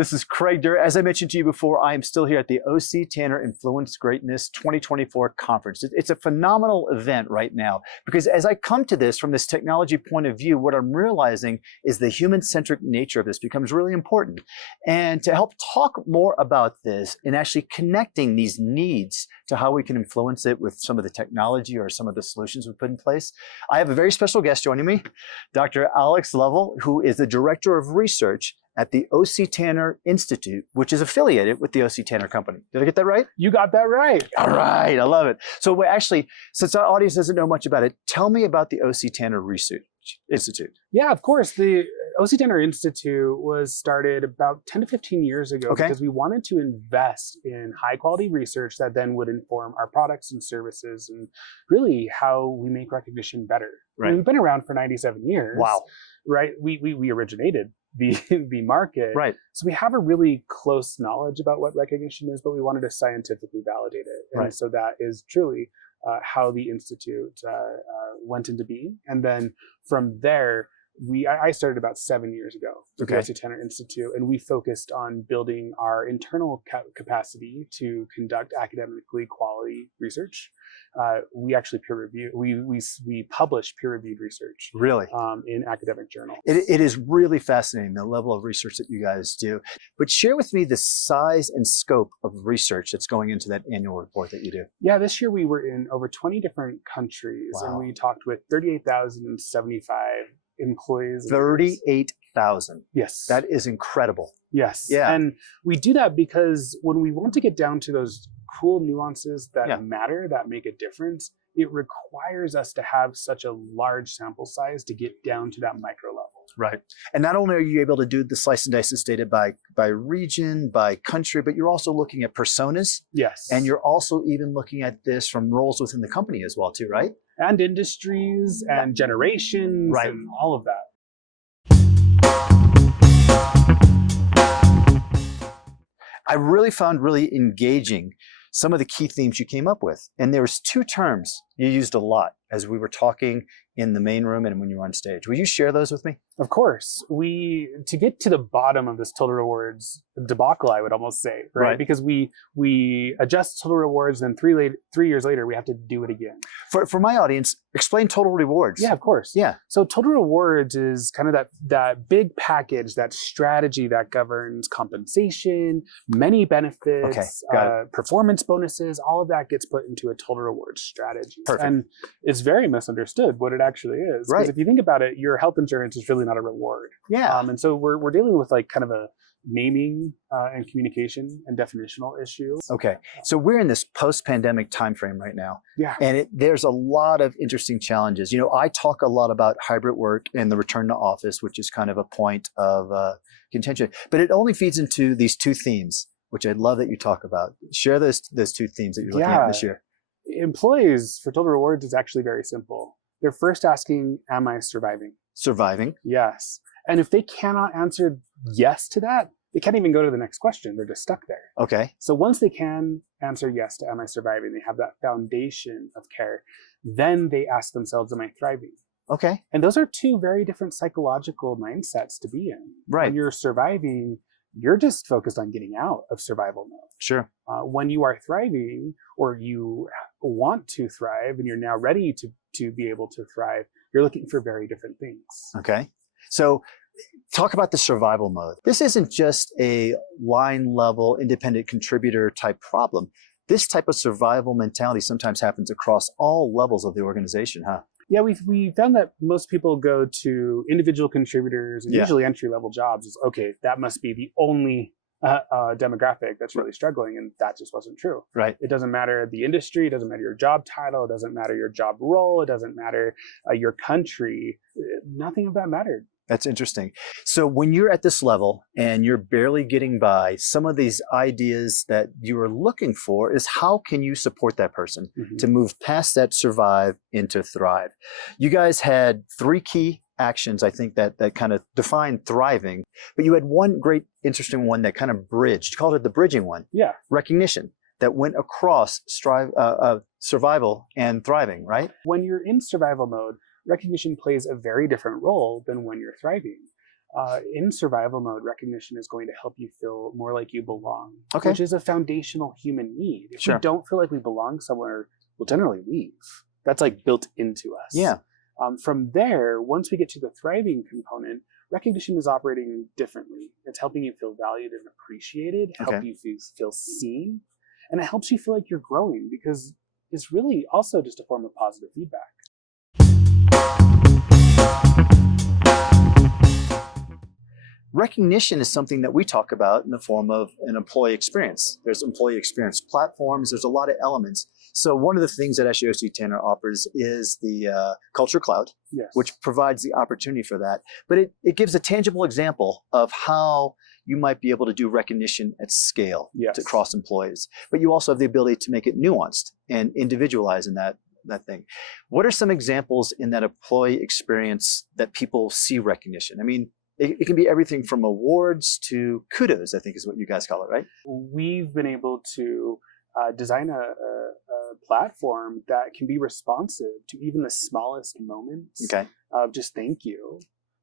This is Craig Durr. As I mentioned to you before, I am still here at the O.C. Tanner Influence Greatness 2024 conference. It's a phenomenal event right now because as I come to this from this technology point of view, what I'm realizing is the human-centric nature of this becomes really important. And to help talk more about this and actually connecting these needs to how we can influence it with some of the technology or some of the solutions we put in place, I have a very special guest joining me, Dr. Alex Lovell, who is the Director of Research at the O.C. Tanner Institute, which is affiliated with the O.C. Tanner Company. Did I get that right? You got that right. All right, I love it. So wait, actually, since our audience doesn't know much about it, tell me about the O.C. Tanner Research Institute. Yeah, of course. The O.C. Tanner Institute was started about 10 to 15 years ago because we wanted to invest in high quality research that then would inform our products and services and really how we make recognition better. Right. I mean, we've been around for 97 years. Wow. Right? We originated the market. Right. So we have a really close knowledge about what recognition is, but we wanted to scientifically validate it. And Right. so that is truly how the Institute went into being. And then from there, I started about 7 years ago with the O.C. Tanner Institute, and we focused on building our internal capacity to conduct academically quality research. We actually peer review. We publish peer-reviewed research. Really? In academic journals. It is really fascinating, the level of research that you guys do. But share with me the size and scope of research that's going into that annual report that you do. Yeah, this year we were in over 20 different countries, and we talked with 38,075 employees. 38,000. Yes. That is incredible. Yes. Yeah. And we do that because when we want to get down to those cool nuances that matter, that make a difference, it requires us to have such a large sample size to get down to that micro level. Right. And not only are you able to do the slice and dice data by region, by country, but you're also looking at personas. Yes. And you're also even looking at this from roles within the company as well, too, right? And industries and generations and all of that. I really found really engaging some of the key themes you came up with. And there was two terms you used a lot as we were talking in the main room and when you were on stage. Will you share those with me? Of course. To get to the bottom of this total rewards debacle, I would almost say, right? Because we adjust total rewards, and 3 years later, we have to do it again. For my audience, explain total rewards. Yeah, of course. Yeah. So total rewards is kind of that big package, that strategy that governs compensation, many benefits, performance bonuses, all of that gets put into a total rewards strategy. Perfect. And it's very misunderstood what it actually is. Right. Because if you think about it, your health insurance is really not a reward. Yeah. And so we're dealing with like kind of a naming and communication and definitional issue. Okay. So we're in this post-pandemic timeframe right now. Yeah. And there's a lot of interesting challenges. You know, I talk a lot about hybrid work and the return to office, which is kind of a point of contention. But it only feeds into these two themes, which I'd love that you talk about. Share those two themes that you're looking at this year. Employees for total rewards is actually very simple. They're first asking, am I surviving? Surviving. Yes. And if they cannot answer yes to that, they can't even go to the next question. They're just stuck there. Okay. So once they can answer yes to am I surviving, they have that foundation of care, then they ask themselves, am I thriving? Okay. And those are two very different psychological mindsets to be in. Right. When you're surviving, you're just focused on getting out of survival mode. Sure. When you are thriving, or you want to thrive and you're now ready to be able to thrive, you're looking for very different things. Okay. So talk about the survival mode. This isn't just a line level independent contributor type problem. This type of survival mentality sometimes happens across all levels of the organization, huh? Yeah, we found that most people go to individual contributors and usually entry-level jobs is, okay, that must be the only demographic that's really struggling, and that just wasn't true. Right. It doesn't matter the industry, it doesn't matter your job title, it doesn't matter your job role, it doesn't matter your country. Nothing of that mattered. That's interesting. So when you're at this level and you're barely getting by, some of these ideas that you are looking for is how can you support that person to move past that survive into thrive? You guys had 3 key actions, I think, that kind of define thriving, but you had one great interesting one that kind of bridged, called it the bridging one. Yeah. Recognition that went across survival and thriving, right? When you're in survival mode, recognition plays a very different role than when you're thriving. In survival mode, recognition is going to help you feel more like you belong, Okay. which is a foundational human need. If Sure. we don't feel like we belong somewhere, we'll generally leave. That's like built into us. Yeah. From there, once we get to the thriving component, recognition is operating differently. It's helping you feel valued and appreciated, help Okay. you feel seen, and it helps you feel like you're growing because it's really also just a form of positive feedback. Recognition is something that we talk about in the form of an employee experience. There's employee experience platforms. There's a lot of elements. So one of the things that actually OC Tanner offers is the Culture Cloud, Yes. which provides the opportunity for that. But it gives a tangible example of how you might be able to do recognition at scale Yes. across employees. But you also have the ability to make it nuanced and individualize in that thing. What are some examples in that employee experience that people see recognition? I mean, it can be everything from awards to kudos, I think is what you guys call it, right? We've been able to design a platform that can be responsive to even the smallest moments Okay. of just thank you.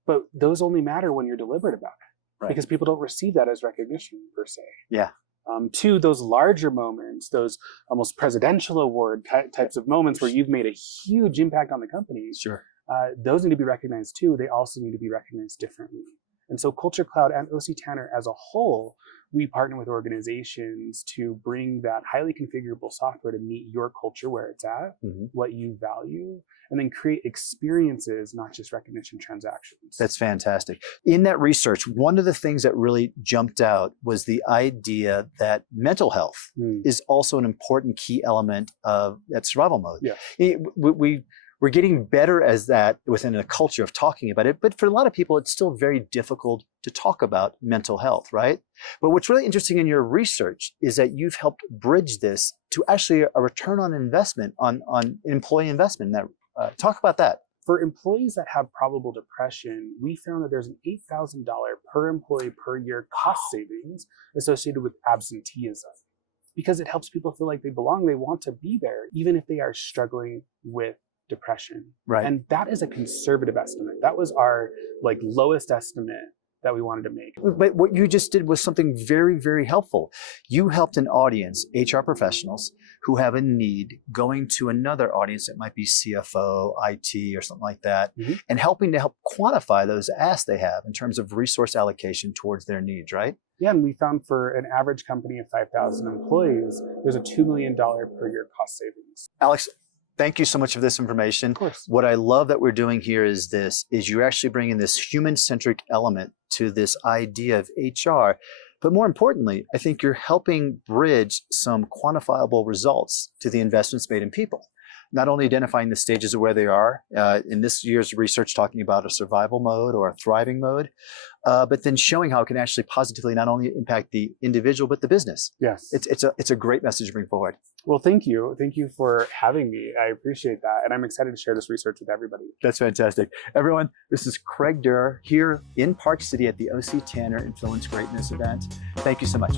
But those only matter when you're deliberate about it, Right. because people don't receive that as recognition per se. Yeah. To those larger moments, those almost presidential award types of moments where you've made a huge impact on the company, Sure. those need to be recognized too. They also need to be recognized differently. And so Culture Cloud and OC Tanner as a whole, we partner with organizations to bring that highly configurable software to meet your culture where it's at, what you value, and then create experiences, not just recognition transactions. That's fantastic. In that research, one of the things that really jumped out was the idea that mental health is also an important key element of that survival mode. Yeah. We're getting better as that within a culture of talking about it, but for a lot of people, it's still very difficult to talk about mental health, right? But what's really interesting in your research is that you've helped bridge this to actually a return on investment, on employee investment. Talk about that. For employees that have probable depression, we found that there's an $8,000 per employee per year cost savings associated with absenteeism, because it helps people feel like they belong, they want to be there, even if they are struggling with depression. Right. And that is a conservative estimate. That was our lowest estimate that we wanted to make. But what you just did was something very, very helpful. You helped an audience, HR professionals, who have a need going to another audience that might be CFO, IT, or something like that, and helping to help quantify those asks they have in terms of resource allocation towards their needs, right? Yeah, and we found for an average company of 5,000 employees, there's a $2 million per year cost savings. Alex, thank you so much for this information. Of course. What I love that we're doing here is you're actually bringing this human-centric element to this idea of HR. But more importantly, I think you're helping bridge some quantifiable results to the investments made in people. Not only identifying the stages of where they are, in this year's research talking about a survival mode or a thriving mode, but then showing how it can actually positively not only impact the individual, but the business. Yes. It's a great message to bring forward. Well, thank you. Thank you for having me. I appreciate that. And I'm excited to share this research with everybody. That's fantastic. Everyone, this is Craig Durr here in Park City at the OC Tanner Influence Greatness event. Thank you so much.